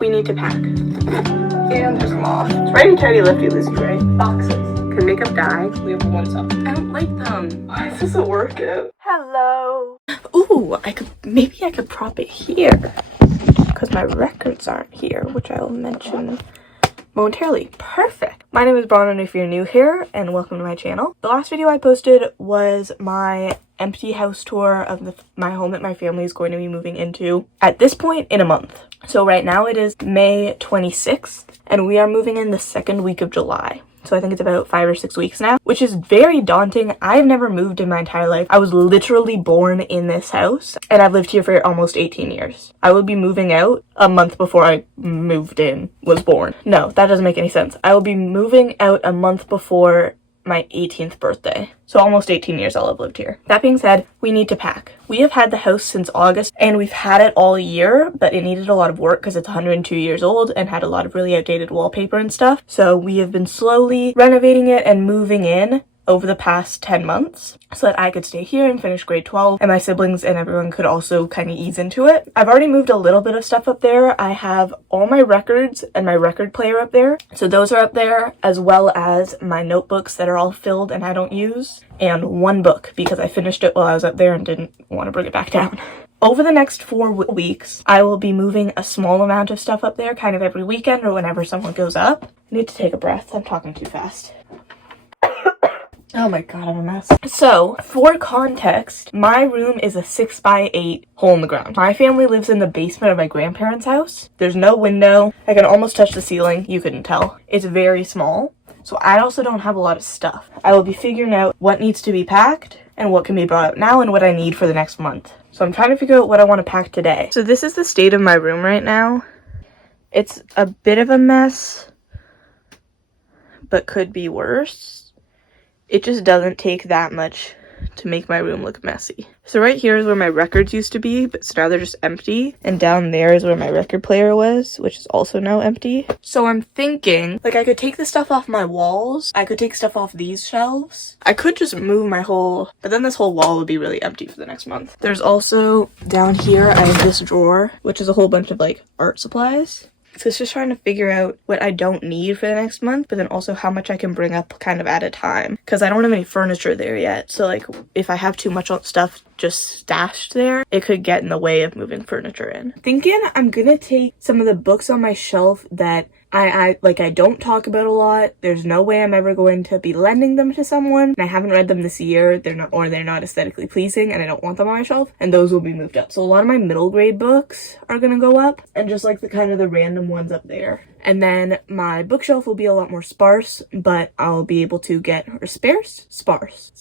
We need to pack. And there's a moth. It's righty tighty lefty Lizzie, right? Boxes. Can makeup dye? We have one sock. I don't like them. Why is this a workout? Hello. Ooh, maybe I could prop it here. Because my records aren't here, which I will mention momentarily. Perfect. My name is Bronwyn if you're new here, and welcome to my channel. The last video I posted was my empty house tour of my home that my family is going to be moving into at this point in a month. So right now it is May 26th, and we are moving in the second week of July. So I think it's about 5 or 6 weeks now, which is very daunting. I've never moved in my entire life. I was literally born in this house, and I've lived here for almost 18 years. I will be moving out a month before I was born. No, that doesn't make any sense. I will be moving out a month before my 18th birthday. So almost 18 years I'll have lived here. That being said, we need to pack. We have had the house since August, and we've had it all year, but it needed a lot of work because it's 102 years old and had a lot of really outdated wallpaper and stuff. So we have been slowly renovating it and moving in over the past 10 months so that I could stay here and finish grade 12 and my siblings and everyone could also kind of ease into it. I've already moved a little bit of stuff up there. I have all my records and my record player up there. So those are up there, as well as my notebooks that are all filled and I don't use, and one book because I finished it while I was up there and didn't want to bring it back down. Over the next 4 weeks, I will be moving a small amount of stuff up there kind of every weekend or whenever someone goes up. I need to take a breath. I'm talking too fast. Oh my god, I'm a mess. So, for context, my room is a 6x8 hole in the ground. My family lives in the basement of my grandparents' house. There's no window. I can almost touch the ceiling. You couldn't tell. It's very small. So I also don't have a lot of stuff. I will be figuring out what needs to be packed and what can be brought up now and what I need for the next month. So I'm trying to figure out what I want to pack today. So this is the state of my room right now. It's a bit of a mess, but could be worse. It just doesn't take that much to make my room look messy. So right here is where my records used to be, but so now they're just empty. And down there is where my record player was, which is also now empty. So I'm thinking, like, I could take the stuff off my walls. I could take stuff off these shelves. I could just move but then this whole wall would be really empty for the next month. There's also, down here, I have this drawer, which is a whole bunch of, like, art supplies. So it's just trying to figure out what I don't need for the next month, but then also how much I can bring up kind of at a time. Because I don't have any furniture there yet. So like if I have too much stuff just stashed there, it could get in the way of moving furniture in. Thinking I'm gonna take some of the books on my shelf that I don't talk about a lot. There's no way I'm ever going to be lending them to someone. And I haven't read them this year. They're not aesthetically pleasing and I don't want them on my shelf. And those will be moved up. So a lot of my middle grade books are gonna go up, and just like the kind of the random ones up there. And then my bookshelf will be a lot more sparse, but I'll be able to get, or sparse? Sparse.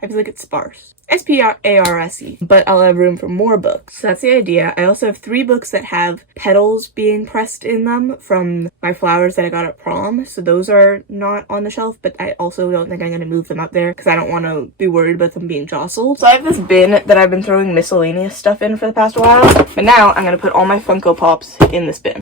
I feel like it's sparse. S-P-R-A-R-S-E. But I'll have room for more books. So that's the idea. I also have 3 books that have petals being pressed in them from my flowers that I got at prom. So those are not on the shelf, but I also don't think I'm going to move them up there because I don't want to be worried about them being jostled. So I have this bin that I've been throwing miscellaneous stuff in for the past while. But now I'm going to put all my Funko Pops in this bin.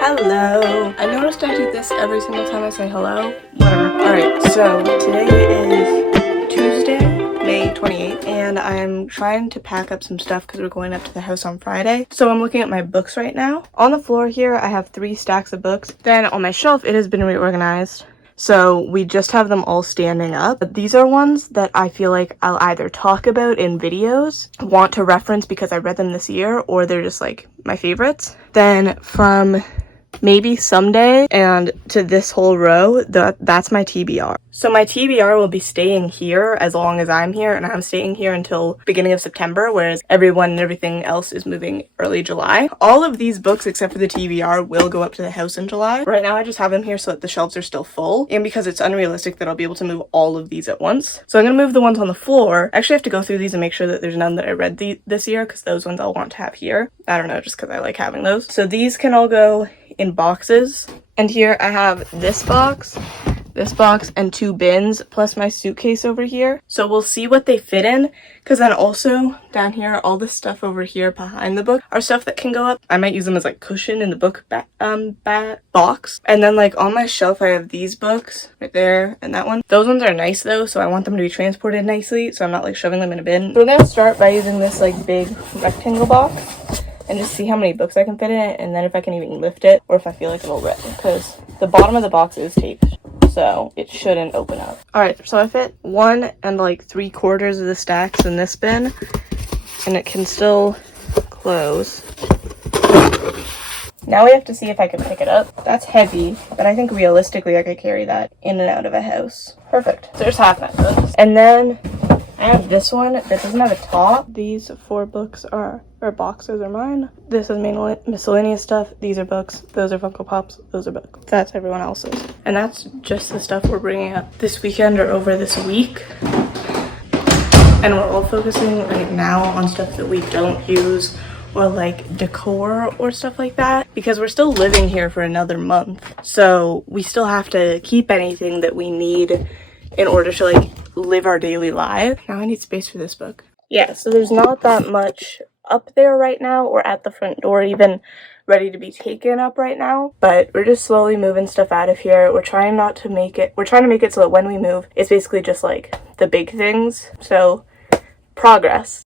Hello. I noticed I do this every single time I say hello. Whatever. Alright, so today is Tuesday, May 28th, and I'm trying to pack up some stuff because we're going up to the house on Friday. So I'm looking at my books right now. On the floor here, I have 3 stacks of books. Then on my shelf, it has been reorganized. So we just have them all standing up. But these are ones that I feel like I'll either talk about in videos, want to reference because I read them this year, or they're just like my favorites. Then from maybe someday and to this whole row, that's my TBR. So my TBR will be staying here as long as I'm here, and I'm staying here until beginning of September, whereas everyone and everything else is moving early July. All of these books except for the TBR will go up to the house in July. Right now I just have them here so that the shelves are still full, and because it's unrealistic that I'll be able to move all of these at once. So I'm gonna move the ones on the floor. I actually have to go through these and make sure that there's none that I read this year, because those ones I'll want to have here. I don't know, just because I like having those. So these can all go in boxes. And here I have this box this box, and 2 bins, plus my suitcase over here. So we'll see what they fit in, because then also down here, all this stuff over here behind the book are stuff that can go up. I might use them as like cushion in the book box. And then like on my shelf, I have these books right there and that one. Those ones are nice though, so I want them to be transported nicely, so I'm not like shoving them in a bin. So we're gonna start by using this like big rectangle box and just see how many books I can fit in it, and then if I can even lift it or if I feel like it'll rip, because the bottom of the box is taped, so it shouldn't open up. All right, so I fit 1 3/4 of the stacks in this bin, and it can still close. Now we have to see if I can pick it up. That's heavy, but I think realistically I could carry that in and out of a house. Perfect. So there's half my books. And then I have this one that doesn't have a top. These 4 books or boxes are mine. This is miscellaneous stuff. These are books. Those are Funko Pops. Those are books. That's everyone else's. And that's just the stuff we're bringing up this weekend or over this week. And we're all focusing right now on stuff that we don't use, or like decor or stuff like that, because we're still living here for another month. So we still have to keep anything that we need in order to like live our daily life. Now I need space for this book. Yeah, so there's not that much up there right now, or at the front door even ready to be taken up right now, but we're just slowly moving stuff out of here. We're trying to make it so that when we move, it's basically just like the big things. So progress.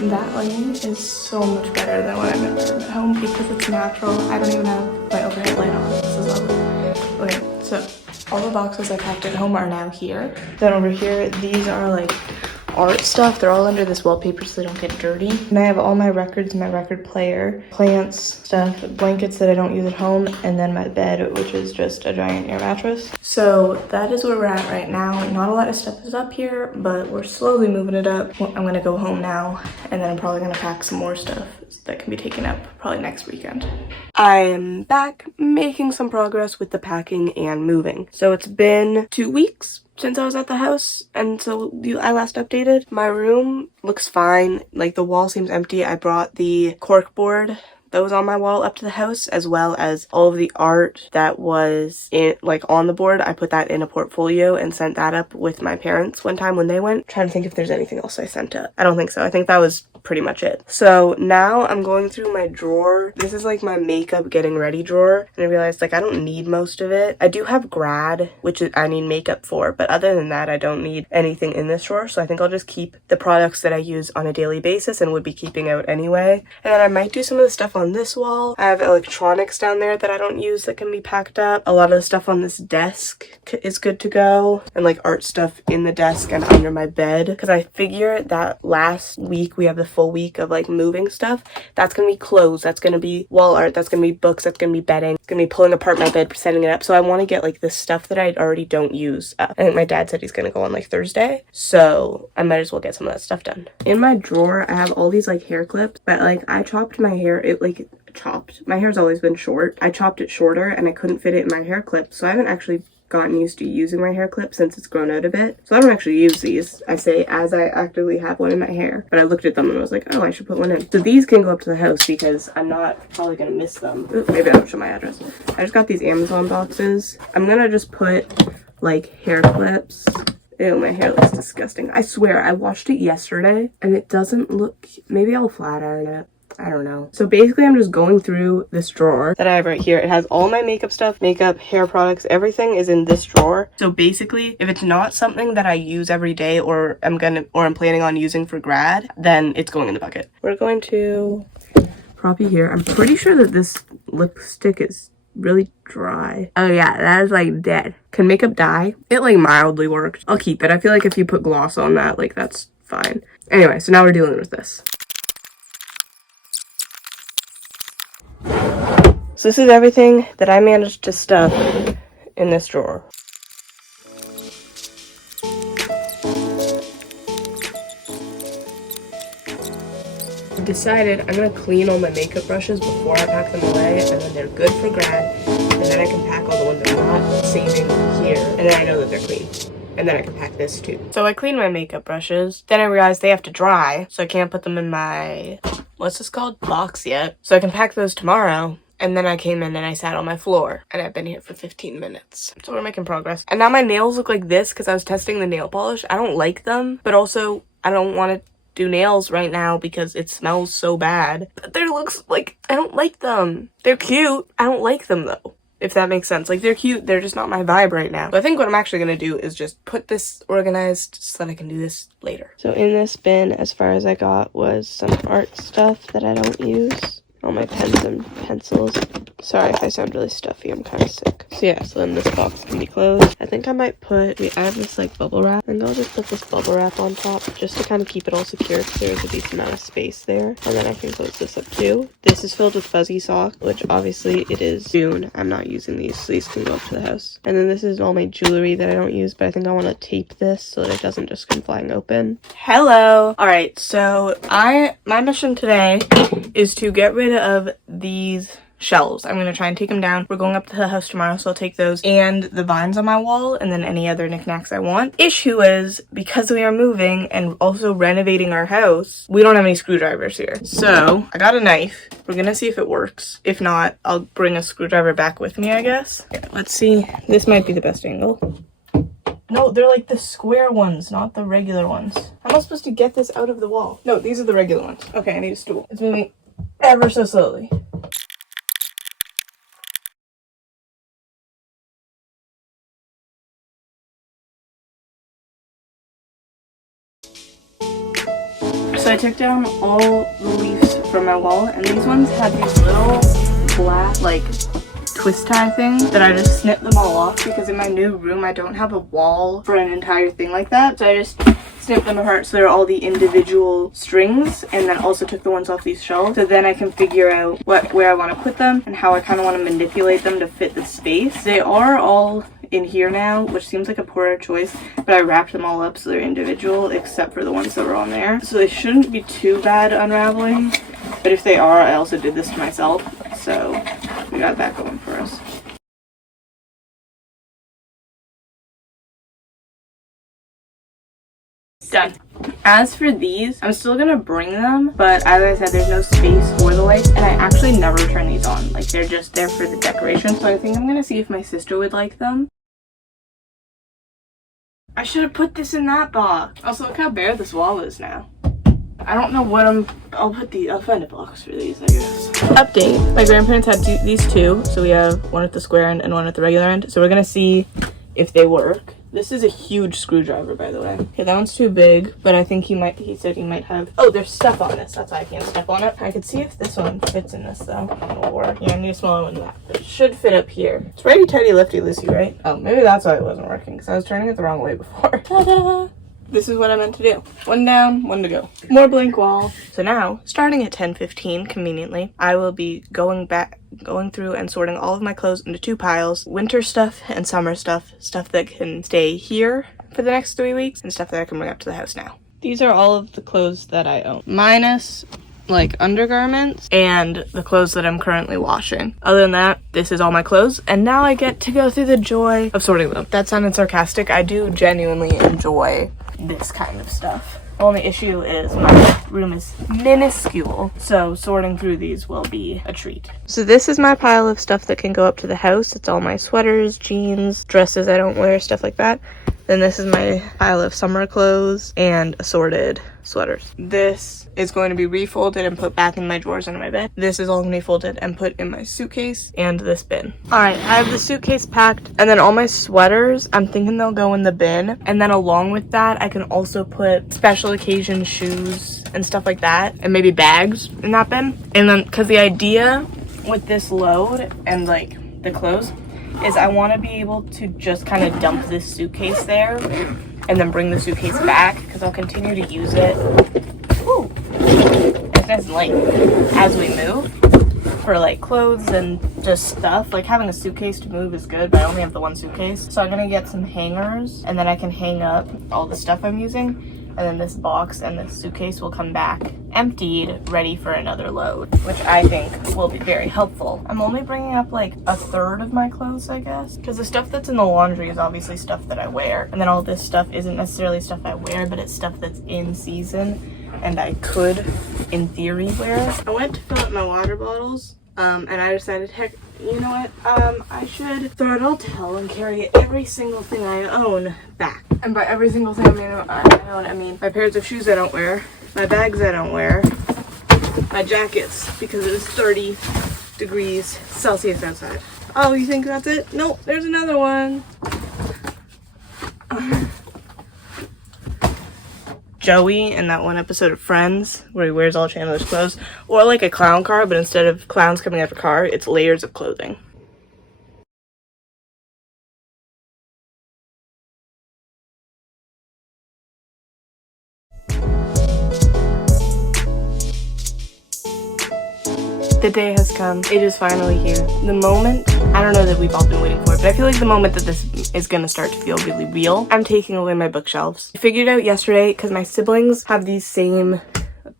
That lighting is so much better than when I'm in my room at home because it's natural. I don't even have my overhead light on. This is lovely. Okay, so all the boxes I packed at home are now here. Then over here, these are like art stuff. They're all under this wallpaper so they don't get dirty. And I have all my records, my record player, plants, stuff, blankets that I don't use at home, and then my bed, which is just a giant air mattress. So that is where we're at right now. Not a lot of stuff is up here, but we're slowly moving it up. Well, I'm gonna go home now, and then I'm probably gonna pack some more stuff that can be taken up probably next weekend. I am back making some progress with the packing and moving. So it's been 2 weeks since I was at the house, and so I last updated. My room looks fine. Like, the wall seems empty. I brought the cork board that was on my wall up to the house, as well as all of the art that was on the board. I put that in a portfolio and sent that up with my parents one time when they went. Trying to think if there's anything else I sent up. I don't think so. I think that was pretty much it. So now I'm going through my drawer. This is like my makeup getting ready drawer, and I realized like I don't need most of it. I do have grad, which I need makeup for, but other than that I don't need anything in this drawer. So I think I'll just keep the products that I use on a daily basis and would be keeping out anyway. And then I might do some of the stuff on this wall. I have electronics down there that I don't use that can be packed up. A lot of the stuff on this desk is good to go, and like art stuff in the desk and under my bed, because I figure that last week we have the full week of like moving stuff. That's gonna be clothes, that's gonna be wall art, that's gonna be books, that's gonna be bedding, it's gonna be pulling apart my bed, setting it up. So I want to get like the stuff that I already don't use up. I think my dad said he's gonna go on like Thursday, so I might as well get some of that stuff done. In my drawer I have all these like hair clips, but like I chopped my hair, my hair's always been short. I chopped it shorter and I couldn't fit it in my hair clip, so I haven't actually gotten used to using my hair clip since it's grown out a bit. So I don't actually use these. I say as I actively have one in my hair, but I looked at them and was like, oh, I should put one in. So these can go up to the house because I'm not probably gonna miss them. Ooh, maybe I'll show my address. I just got these Amazon boxes. I'm gonna just put like hair clips. Ew, my hair looks disgusting. I swear, I washed it yesterday and it doesn't look, maybe I'll flat iron it. I don't know. So basically I'm just going through this drawer that I have right here. It has all my makeup stuff, makeup, hair products, everything is in this drawer. So basically if it's not something that I use every day or I'm planning on using for grad, then it's going in the bucket. We're going to prop you here. I'm pretty sure that this lipstick is really dry. Oh yeah, that is like dead. Can makeup dye? It like mildly worked. I'll keep it. I feel like if you put gloss on that, like that's fine. Anyway, so now we're dealing with this. So this is everything that I managed to stuff in this drawer. I decided I'm gonna clean all my makeup brushes before I pack them away, and then they're good for grad, and then I can pack all the ones I'm not saving here, and then I know that they're clean. and then I can pack this too. So I cleaned my makeup brushes. Then I realized they have to dry, so I can't put them in my, what's this called? Box yet. So I can pack those tomorrow. And then I came in and I sat on my floor and I've been here for 15 minutes. So we're making progress. And now my nails look like this because I was testing the nail polish. I don't like them, but also I don't want to do nails right now because it smells so bad. But they looks like, I don't like them. They're cute. I don't like them though, if that makes sense. Like, they're cute, they're just not my vibe right now. So I think what I'm actually gonna do is just put this organized so that I can do this later. So in this bin, as far as I got was some art stuff that I don't use. All my pens and pencils. Sorry if I sound really stuffy, I'm kind of sick. So yeah, so then this box can be closed. I think I might put, I have this like bubble wrap. I think I'll just put this bubble wrap on top just to kind of keep it all secure because there's a decent amount of space there. And then I can close this up too. This is filled with fuzzy socks, which obviously it is June. I'm not using these, so these can go up to the house. And then this is all my jewelry that I don't use, but I think I want to tape this so that it doesn't just come flying open. Hello! Alright, so my mission today is to get rid of these shelves. I'm gonna try and take them down. We're going up to the house tomorrow, so I'll take those and the vines on my wall and then any other knickknacks I want. Issue is, because we are moving and also renovating our house, we don't have any screwdrivers here. So I got a knife. We're gonna see if it works. If not, I'll bring a screwdriver back with me, I guess. Okay, let's see. This might be the best angle. No, they're like the square ones, not the regular ones. How am I supposed to get this out of the wall? No, these are the regular ones. Okay, I need a stool. It's moving ever so slowly. So I took down all the leaves from my wall, and these ones had these little black, like, twist tie things that I just snipped them all off because in my new room I don't have a wall for an entire thing like that. So I just snipped them apart so they're all the individual strings, and then also took the ones off these shelves. So then I can figure out where I want to put them and how I kind of want to manipulate them to fit the space. They are all in here now, which seems like a poorer choice, but I wrapped them all up so they're individual except for the ones that were on there. So they shouldn't be too bad unraveling, but if they are, I also did this to myself, so we got that going for us. Done. As for these, I'm still gonna bring them, but as I said, there's no space for the lights, and I actually never turn these on. Like, they're just there for the decoration, so I think I'm gonna see if my sister would like them. I should have put this in that box. Also, look how bare this wall is now. I don't know what I'll find a box for these, I guess. Update. My grandparents had these two, so we have one at the square end and one at the regular end. So we're gonna see if they work. This is a huge screwdriver, by the way. Okay, that one's too big, but I think he said he might have, oh, there's stuff on this. That's why I can't step on it. I could see if this one fits in this, though. It'll work. Yeah, I need a smaller one than that. But it should fit up here. It's righty tighty lefty loosey, right? Oh, maybe that's why it wasn't working, because I was turning it the wrong way before. Ta-da! This is what I meant to do. One down, one to go. More blank wall. So now, starting at 10:15, conveniently, I will be going through and sorting all of my clothes into two piles. Winter stuff and summer stuff. Stuff that can stay here for the next 3 weeks, and stuff that I can bring up to the house now. These are all of the clothes that I own. Minus, like, undergarments and the clothes that I'm currently washing. Other than that, this is all my clothes, and now I get to go through the joy of sorting them. That sounded sarcastic. I do genuinely enjoy this kind of stuff. The only issue is my room is minuscule, so sorting through these will be a treat. So this is my pile of stuff that can go up to the house. It's all my sweaters, jeans, dresses I don't wear, stuff like that. Then this is my pile of summer clothes and assorted sweaters. This is going to be refolded and put back in my drawers under my bed. This is all going to be folded and put in my suitcase and this bin. All right, I have the suitcase packed, and then all my sweaters, I'm thinking they'll go in the bin. And then along with that, I can also put special occasion shoes and stuff like that, and maybe bags in that bin. And then, because the idea with this load and like the clothes is I want to be able to just kind of dump this suitcase there and then bring the suitcase back, because I'll continue to use it. Ooh, it's nice and light as we move for like clothes and just stuff. Like, having a suitcase to move is good, but I only have the one suitcase. So I'm gonna get some hangers, and then I can hang up all the stuff I'm using. and then this box and this suitcase will come back emptied, ready for another load, which I think will be very helpful. I'm only bringing up like a third of my clothes, I guess, because the stuff that's in the laundry is obviously stuff that I wear, and then all this stuff isn't necessarily stuff I wear, but it's stuff that's in season and I could, in theory, wear. I went to fill up my water bottles, and I decided, heck, you know what, I should throw it all to hell and carry every single thing I own back. And by every single thing I mean my pairs of shoes I don't wear, my bags I don't wear, my jackets, because it is 30 degrees Celsius outside. Oh, you think that's it? Nope, there's another one. Joey in that one episode of Friends where he wears all Chandler's clothes, or like a clown car, but instead of clowns coming out of a car, it's layers of clothing. The day has come. It is finally here. The moment, I don't know that we've all been waiting for it, but I feel like the moment that this is gonna start to feel really real, I'm taking away my bookshelves. I figured out yesterday, because my siblings have these same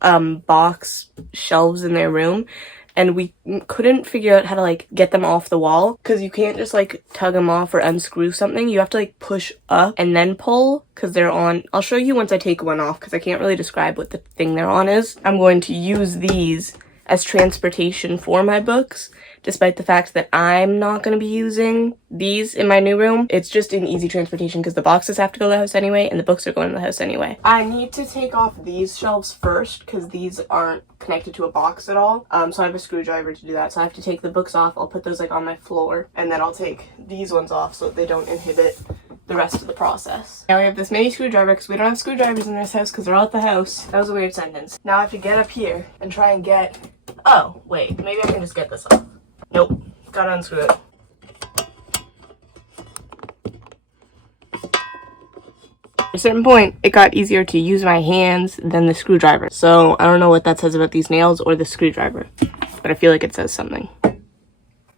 box shelves in their room, and we couldn't figure out how to like get them off the wall, because you can't just like tug them off or unscrew something. You have to like push up and then pull, because they're on. I'll show you once I take one off, because I can't really describe what the thing they're on is. I'm going to use these as transportation for my books, despite the fact that I'm not going to be using these in my new room. It's just an easy transportation because the boxes have to go to the house anyway and the books are going to the house anyway. I need to take off these shelves first because these aren't connected to a box at all. So I have a screwdriver to do that. So I have to take the books off. I'll put those like on my floor, and then I'll take these ones off so that they don't inhibit the rest of the process. Now we have this mini screwdriver because we don't have screwdrivers in this house because they're all at the house. That was a weird sentence. Now I have to get up here and try and get... Oh, wait, maybe I can just get this off. Nope, gotta unscrew it. At a certain point, it got easier to use my hands than the screwdriver. So I don't know what that says about these nails or the screwdriver, but I feel like it says something.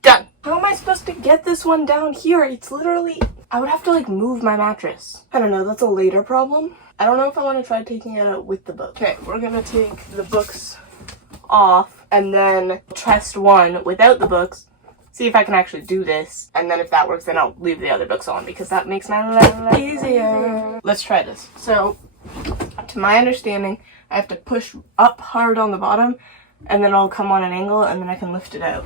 Done. How am I supposed to get this one down here? It's literally... I would have to like move my mattress. I don't know, that's a later problem. I don't know if I want to try taking it out with the book. Okay, we're gonna take the books off and then test one without the books, see if I can actually do this, and then if that works then I'll leave the other books on because that makes my life easier. Let's try this. So, to my understanding, I have to push up hard on the bottom and then it'll come on an angle and then I can lift it out.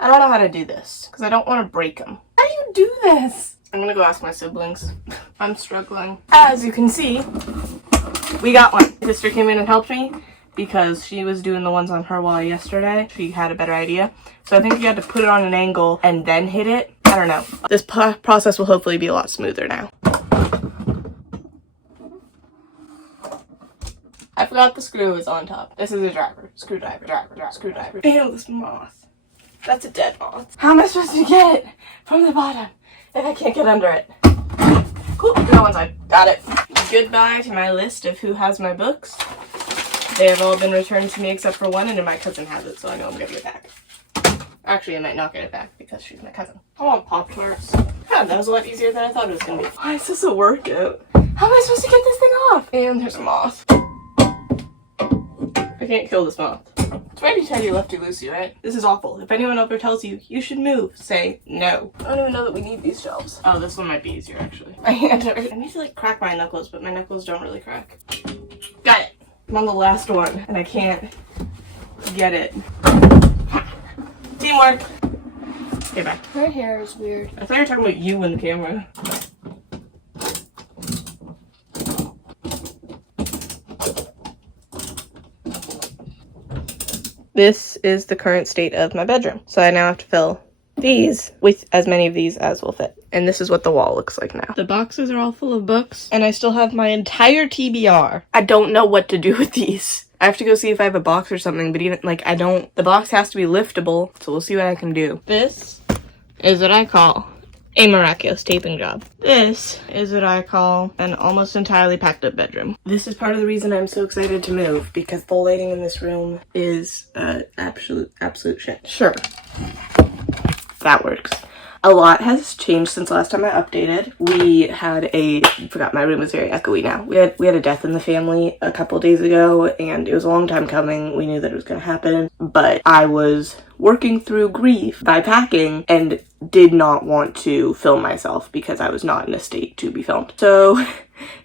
I don't know how to do this because I don't want to break them. How do you do this? I'm gonna go ask my siblings. I'm struggling. As you can see, we got one. My sister came in and helped me because she was doing the ones on her wall yesterday. She had a better idea. So I think you had to put it on an angle and then hit it. I don't know. This process will hopefully be a lot smoother now. I forgot the screw is on top. This is a driver. Screwdriver. Screwdriver. Damn, this moth. That's a dead moth. How am I supposed to get it from the bottom if I can't get under it? Cool, go one side. Got it. Goodbye to my list of who has my books. They have all been returned to me except for one, and my cousin has it, so I know I'm getting it back. Actually, I might not get it back because she's my cousin. I want Pop-Tarts. God, that was a lot easier than I thought it was going to be. Why is this a workout? How am I supposed to get this thing off? And there's a moth. I can't kill this moth. It's righty tighty, lefty loosey, right? This is awful. If anyone ever tells you, you should move, say no. I don't even know that we need these shelves. Oh, this one might be easier, actually. My hand hurts. I need to, like, crack my knuckles, but my knuckles don't really crack. Got it. I'm on the last one, and I can't get it. Teamwork. Okay, bye. Her hair is weird. I thought you were talking about you in the camera. This is the current state of my bedroom. So I now have to fill these with as many of these as will fit. And this is what the wall looks like now. The boxes are all full of books, and I still have my entire TBR. I don't know what to do with these. I have to go see if I have a box or something, but even, like, I don't... The box has to be liftable, so we'll see what I can do. This is what I call a miraculous taping job. This is what I call an almost entirely packed up bedroom. This is part of the reason I'm so excited to move, because the lighting in this room is absolute shit. Sure. That works. A lot has changed since last time I updated. We had my room is very echoey now. We had a death in the family a couple days ago, and it was a long time coming. We knew that it was going to happen, but I was working through grief by packing and did not want to film myself because I was not in a state to be filmed. So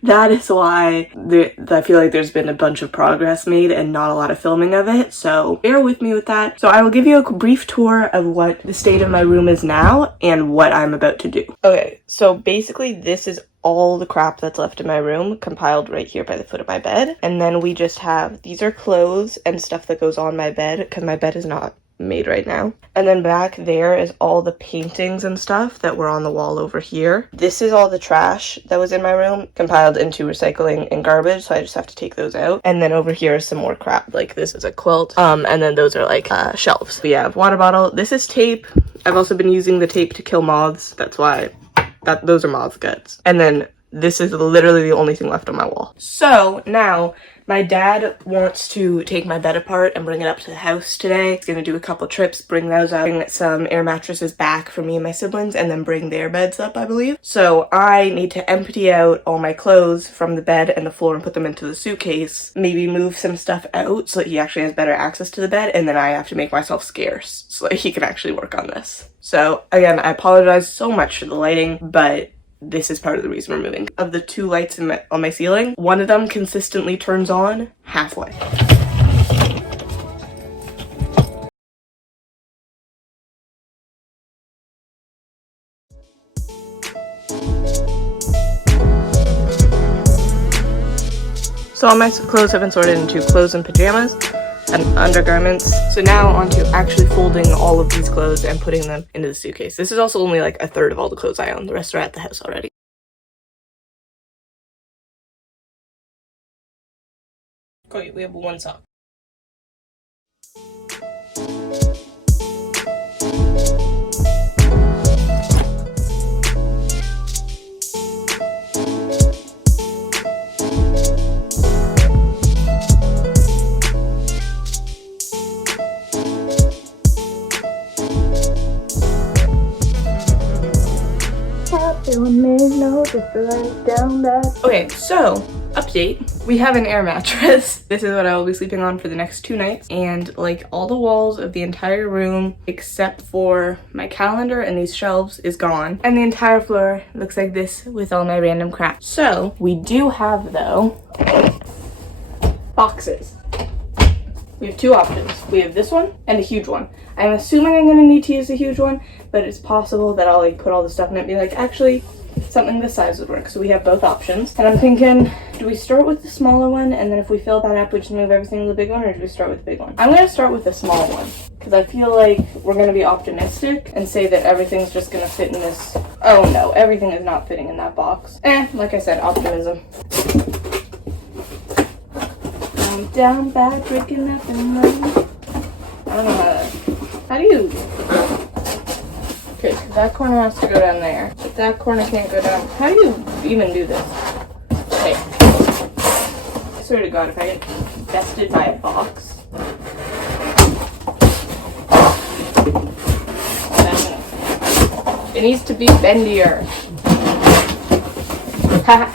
that is why I feel like there's been a bunch of progress made and not a lot of filming of it, so bear with me with that. So I will give you a brief tour of what the state of my room is now and what I'm about to do. Okay, so basically this is all the crap that's left in my room compiled right here by the foot of my bed, and then we just have, these are clothes and stuff that goes on my bed because my bed is not made right now. And then back there is all the paintings and stuff that were on the wall over here. This is all the trash that was in my room compiled into recycling and garbage, so I just have to take those out. And then over here is some more crap, like this is a quilt, and then those are like shelves. We have water bottle. This is tape. I've also been using the tape to kill moths. That's why those are moth guts. And then this is literally the only thing left on my wall. So now my dad wants to take my bed apart and bring it up to the house today. He's gonna do a couple trips, bring those up, bring some air mattresses back for me and my siblings, and then bring their beds up, I believe. So I need to empty out all my clothes from the bed and the floor and put them into the suitcase, maybe move some stuff out so that he actually has better access to the bed, and then I have to make myself scarce so that he can actually work on this. So again, I apologize so much for the lighting, but this is part of the reason we're moving. Of the 2 lights on my ceiling, one of them consistently turns on halfway. So all my clothes have been sorted into clothes and pajamas and undergarments. So now on to actually folding all of these clothes and putting them into the suitcase. This is also only like a third of all the clothes I own. The rest are at the house already. Great, we have one sock. Okay, so update. We have an air mattress. This is what I will be sleeping on for the next 2 nights, and like all the walls of the entire room except for my calendar and these shelves is gone, and the entire floor looks like this with all my random crap. So we do have though boxes. We have 2 options. We have this one and a huge one. I'm assuming I'm gonna need to use a huge one, but it's possible that I'll like put all the stuff in it and be like, actually, something this size would work. So we have both options. And I'm thinking, do we start with the smaller one, and then if we fill that up, we just move everything to the big one, or do we start with the big one? I'm gonna start with the small one, because I feel like we're gonna be optimistic and say that everything's just gonna fit in this. Oh no, everything is not fitting in that box. Like I said, optimism. I'm down bad, breaking up and running. I don't know how do you? Okay, so that corner has to go down there, but that corner can't go down. How do you even do this? Okay. I swear to God, if I get bested by a box. It needs to be bendier. Haha,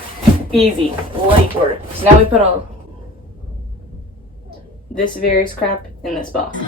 easy, light work. So now we put all this various crap in this box.